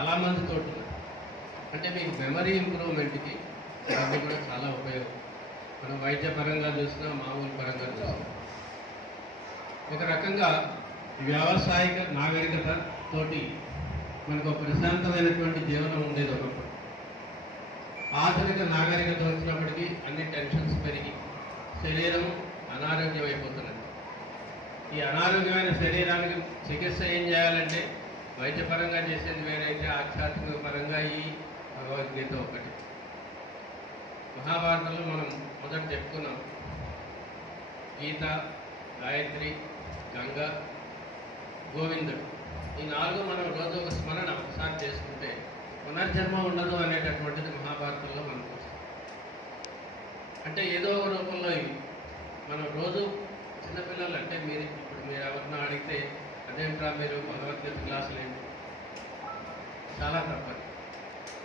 చాలా మందితో అంటే మీకు మెమరీ ఇంప్రూవ్మెంట్కి అది కూడా చాలా ఉపయోగం. మనం వైద్య పరంగా చూసినా మామూలు పరంగా చూసినా. ఒక రకంగా వ్యావసాయిక నాగరికత తోటి మనకు ఒక ప్రశాంతమైనటువంటి జీవనం ఉండేది ఒకప్పుడు. ఆధునిక నాగరికత వచ్చినప్పటికీ అన్ని టెన్షన్స్ పెరిగి శరీరం అనారోగ్యం అయిపోతున్నది ఈ అనారోగ్యమైన శరీరానికి చికిత్స ఏం చేయాలంటే వైద్యపరంగా చేసేది వేరైతే ఆధ్యాత్మిక పరంగా ఈ భగవద్గీత ఒకటి. మహాభారతంలో మనం మొదట చెప్పుకున్నాం. గీత గాయత్రి గంగ గోవిందుడు. ఈ నాలుగు మనం రోజు ఒక స్మరణ ఒకసారి చేసుకుంటే పునర్జన్మ ఉండదు అనేటటువంటిది మహాభారతంలో మనకు అంటే ఏదో ఒక రూపంలో ఇవి మనం రోజు చిన్నపిల్లలు అంటే మీరు ఇప్పుడు మీరు ఎవరినో అడిగితే అదేంట్రా మీరు భగవద్గీత క్లాసులు ఏంటి? చాలా తప్పదు.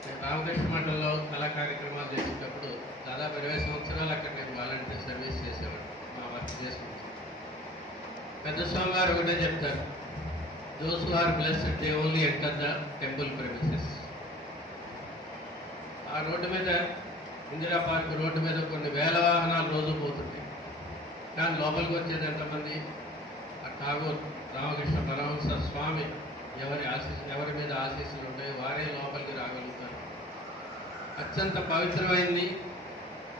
నేను రామకృష్ణ మండలంలో కళా కార్యక్రమాలు చేసేటప్పుడు దాదాపు ఇరవై సంవత్సరాలు అక్కడ నేను వాలంటీర్ సర్వీస్ చేసేవాడు మా వర్క్ చేసుకుంటాను పెద్ద స్వామి గారు ఒకటే చెప్తారు those are blessed they only enter the temple premises ఆ రోడ్డు మీద ఇందిరా పార్క్ రోడ్డు మీద కొన్ని వేల వాహనాలు రోజు పోతుంటాయి. కానీ లోపలికి వచ్చేది ఎంతమంది ఆ ఠాగూర్ రామకృష్ణ పరమహంస స్వామి ఎవరి ఆశీస్ ఎవరి మీద ఆశీస్సులు ఉంటాయో వారే లోపలికి రాగలుగుతారు అత్యంత పవిత్రమైంది.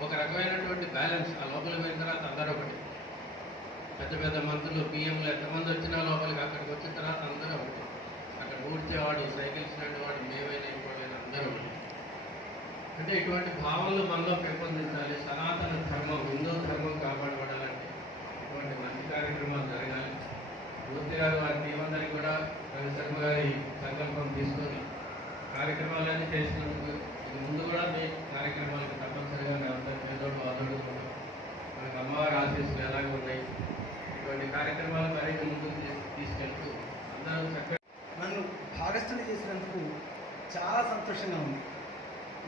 ఒక రకమైనటువంటి బ్యాలెన్స్ ఆ లోపల పోయిన తర్వాత అందరూ ఒకటి. పెద్ద పెద్ద మంత్రులు పిఎంలు ఎంతమంది వచ్చినా లోపలికి అక్కడికి వచ్చిన తర్వాత అందరూ ఒకటి. అక్కడ ఊడ్చేవాడు సైకిల్స్ వాడు మేమైనా ఇంకోటైనా అందరూ ఒకటి. అంటే ఇటువంటి భావనలు మనలో పెంపొందించాలి. సనాతన ధర్మం హిందూ ధర్మం కాపాడబడాలంటే ఇటువంటి మంచి కార్యక్రమాలు జరగాలి. మూర్తి గారు వారి టీం కూడా రవిశర్మ గారి సంకల్పం తీసుకొని కార్యక్రమాలన్నీ చేసినందుకు ముందు కూడా మీ కార్యక్రమాలకు తప్పనిసరిగా మేము అందరం ఏదో వాదోడు మనకు అమ్మవారి ఆశీస్సులు ఎలాగ ఉన్నాయి. ఇటువంటి కార్యక్రమాలు మరింత ముందుకు తీసుకెళ్తూ అందరూ చక్కగా నన్ను భాగస్థుని చేసినందుకు చాలా సంతోషంగా ఉంది.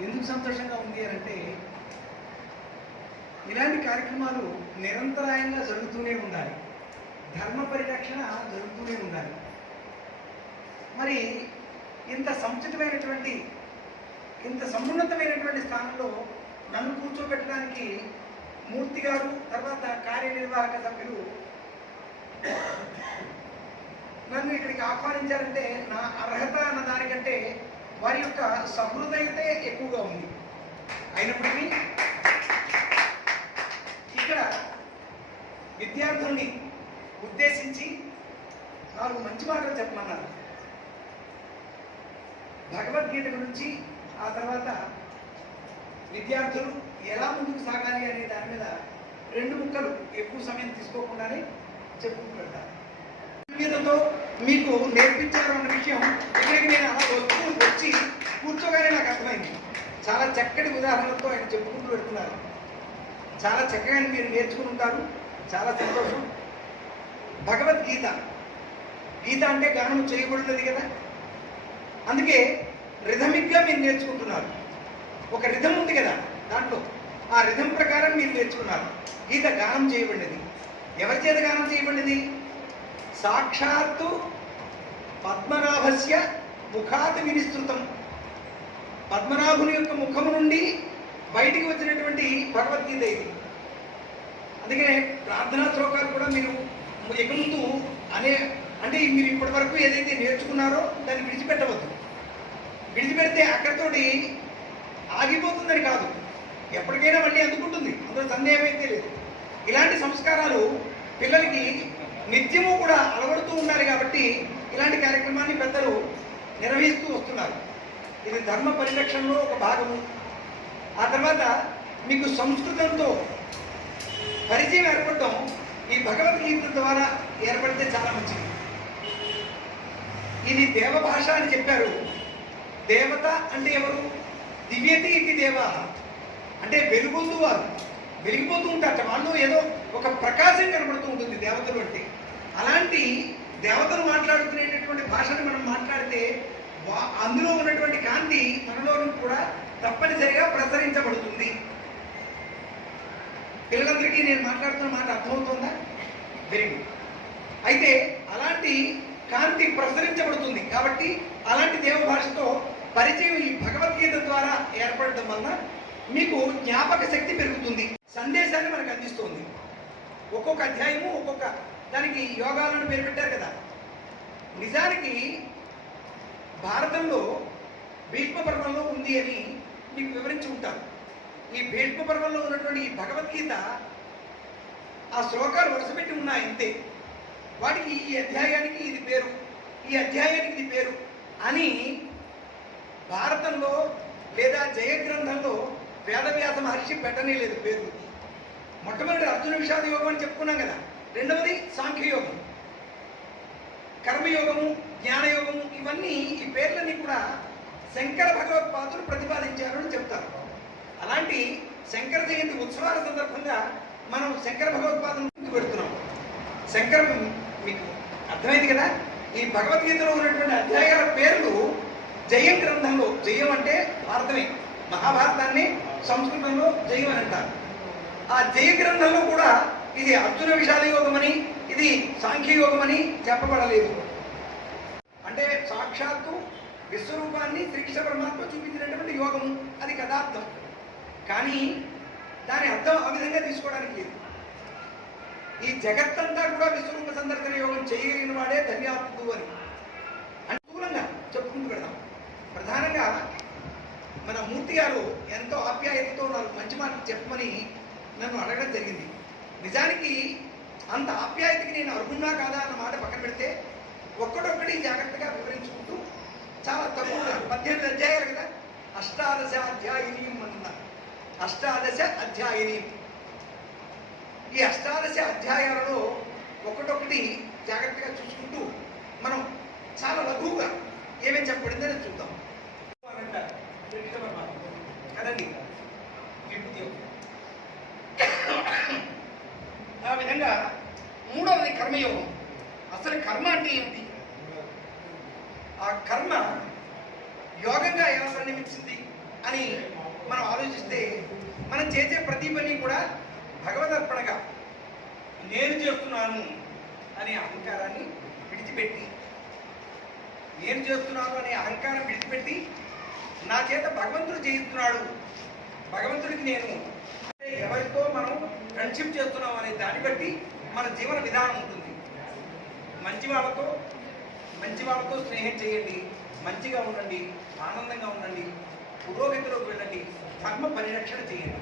ఎందుకు సంతోషంగా ఉంది అంటే ఇలాంటి కార్యక్రమాలు నిరంతరాయంగా జరుగుతూనే ఉండాలి. ధర్మ పరిరక్షణ జరుగుతూనే ఉండాలి. మరి ఇంత సముచితమైనటువంటి ఇంత సమున్నతమైనటువంటి స్థానంలో నన్ను కూర్చోబెట్టడానికి మూర్తి గారు తర్వాత కార్యనిర్వాహక సభ్యులు నన్ను ఇక్కడికి ఆహ్వానించారంటే నా అర్హత అన్న దానికంటే వారి యొక్క సహృదయతే ఎక్కువగా ఉంది. అయినప్పటికీ ఇక్కడ విద్యార్థుల్ని ఉద్దేశించి నాలుగు మంచి మాటలు చెప్పమన్నారు. భగవద్గీత గురించి ఆ తర్వాత విద్యార్థులు ఎలా ముందుకు సాగాలి అనే దాని మీద రెండు ముక్కలు ఎక్కువ సమయం తీసుకోకుండానే చెప్పుకుంటూ వెళ్తారు మీకు నేర్పించారు అన్న విషయం ఇక్కడికి నేను అలా వస్తూ వచ్చి కూర్చోగానే నాకు అర్థమైంది. చాలా చక్కటి ఉదాహరణలతో ఆయన చెప్పుకుంటూ వెళ్తున్నారు. చాలా చక్కగా మీరు నేర్చుకుని ఉంటారు. చాలా సంతోషం. భగవద్గీత. గీత అంటే గానం చేయబడినది కదా? అందుకే రిథమిక్గా మీరు నేర్చుకుంటున్నారు. ఒక రిథం ఉంది కదా దాంట్లో. ఆ రిథం ప్రకారం మీరు నేర్చుకున్నారు. గీత గానం చేయబడినది. ఎవరి చేత గానం చేయబడినది? సాక్షాత్తు పద్మనాభస్య ముఖాత్ వినిస్తృతం. పద్మనాభుని యొక్క ముఖము నుండి బయటికి వచ్చినటువంటి భగవద్గీత ఇది. అందుకనే ప్రార్థనా శ్లోకాలు కూడా మీరు ఎగులుతూ అనే అంటే మీరు ఇప్పటి వరకు ఏదైతే నేర్చుకున్నారో దాన్ని విడిచిపెట్టవద్దు. విడిచిపెడితే అక్కడితోటి ఆగిపోతుందని కాదు. ఎప్పటికైనా మళ్ళీ అందుకుంటుంది. అందులో సందేహం అయితే లేదు ఇలాంటి సంస్కారాలు పిల్లలకి నిత్యము కూడా అలవడుతూ ఉండాలి కాబట్టి ఇలాంటి కార్యక్రమాన్ని పెద్దలు నిర్వహిస్తూ వస్తున్నారు. ఇది ధర్మ పరిరక్షణలో ఒక భాగము. ఆ తర్వాత మీకు సంస్కృతంతో పరిచయం ఏర్పడటం ఈ భగవద్గీత ద్వారా ఏర్పడితే చాలా మంచిది. ఇది దేవ భాష అని చెప్పారు. దేవత అంటే ఎవరు? దివ్యతి ఇది దేవ. అంటే వెలుగుతూ వారు. వెలిగిపోతూ ఉంటారట. వాళ్ళు ఏదో ఒక ప్రకాశం కనబడుతూ ఉంటుంది దేవతలు అంటే. అలాంటి దేవతలు మాట్లాడుతున్నటువంటి భాషను మనం మాట్లాడితే అందులో ఉన్నటువంటి కాంతి మనలో కూడా తప్పనిసరిగా ప్రసరించబడుతుంది. పిల్లలందరికీ నేను మాట్లాడుతున్న మాట అర్థమవుతుందా? వెరీ గుడ్ అయితే అలాంటి కాంతి ప్రసరించబడుతుంది కాబట్టి అలాంటి దేవ భాషతో పరిచయం ఈ భగవద్గీత ద్వారా ఏర్పడటం వల్ల మీకు జ్ఞాపక శక్తి పెరుగుతుంది. సందేశాన్ని మనకు అందిస్తుంది. ఒక్కొక్క అధ్యాయము ఒక్కొక్క దానికి యోగాలను పేరు పెట్టారు కదా. నిజానికి భారతంలో భీష్మ పర్వంలో ఉంది అని మీకు వివరించి ఉంటారు ఈ భీష్మ పర్వంలో ఉన్నటువంటి ఈ భగవద్గీత ఆ శ్లోకాలు వరుసపెట్టి ఉన్నాయి అంతే. వాటికి ఈ అధ్యాయానికి ఇది పేరు ఈ అధ్యాయానికి ఇది పేరు అని భారతంలో లేదా జయ గ్రంథంలో వేదవ్యాస మహర్షి పెట్టనే లేదు పేరు మొట్టమొదటి అర్జున విషాద యోగం అని చెప్పుకున్నాం కదా రెండవది సాంఖ్యయోగం కర్మయోగము జ్ఞానయోగము ఇవన్నీ ఈ పేర్లన్నీ కూడా శంకర భగవత్పాదులు ప్రతిపాదించారు అని చెప్తారు. అలాంటి శంకర జయంతి ఉత్సవాల సందర్భంగా మనం శంకర భగవత్పాదం ముందు పెడుతున్నాం శంకర మీకు అర్థమైంది కదా? ఈ భగవద్గీతలో ఉన్నటువంటి అధ్యాయాల పేర్లు జయం గ్రంథంలో జయం అంటే భారతమే. మహాభారతాన్ని సంస్కృతంలో జయం అని అంటారు. ఆ జయ గ్రంథంలో కూడా ఇది అర్జున విషాద యోగమని ఇది సాంఖ్యయోగమని చెప్పబడలేదు. అంటే సాక్షాత్తు విశ్వరూపాన్ని శ్రీకృష్ణ పరమాత్మ చూపించినటువంటి యోగము. అది కదార్థం. కానీ దాని అర్థం ఆ విధంగా తీసుకోవడానికి లేదు. ఈ జగత్తంతా కూడా విశ్వరూప సందర్శన యోగం చేయగలిగిన వాడే ధన్యాత్ముడు అని. అనుకూలంగా చెప్పుకుంటూ పెడదాం ప్రధానంగా మన మూర్తి గారు ఎంతో ఆప్యాయతతో నాకు మంచి మాటలు చెప్పమని నన్ను అడగడం జరిగింది. నిజానికి అంత ఆప్యాయతకి నేను అర్హున్నా కాదా అన్న మాట పక్కన పెడితే ఒక్కడొక్కడి జాగ్రత్తగా వివరించుకుంటూ చాలా తక్కువ పద్దెనిమిది అధ్యాయాలు కదా? అష్టాదశ అధ్యాయుని అన్నారు అష్టాదశ అధ్యాయుని ఈ అష్టాదశ అధ్యాయాలలో ఒకటొకటి జాగ్రత్తగా చూసుకుంటూ మనం చాలా లఘువుగా ఏమేమి చెప్పబడిందో చూద్దాం. అని అంటారు కదండి? విభూతి ఆ విధంగా మూడవది కర్మయోగం. అసలు కర్మ అంటే ఏమిటి? ఆ కర్మ యోగంగా ఎలా పరిణమించింది అని మనం ఆలోచిస్తే మనం చేసే ప్రతి పని కూడా భగవదర్పణగా నేను చేస్తున్నాను అనే అహంకారాన్ని విడిచిపెట్టి నేను చేస్తున్నాను అనే అహంకారం విడిచిపెట్టి నా చేత భగవంతుడు చేయిస్తున్నాడు భగవంతుడికి నేను ఎవరితో మనం ఫ్రెండ్షిప్ చేస్తున్నాం అనే దాన్ని బట్టి మన జీవన విధానం ఉంటుంది. మంచి వాళ్ళతో మంచి వాళ్ళతో స్నేహం చేయండి. మంచిగా ఉండండి ఆనందంగా ఉండండి పురోగతిలోకి వెళ్ళండి ధర్మ పరిరక్షణ చేయండి.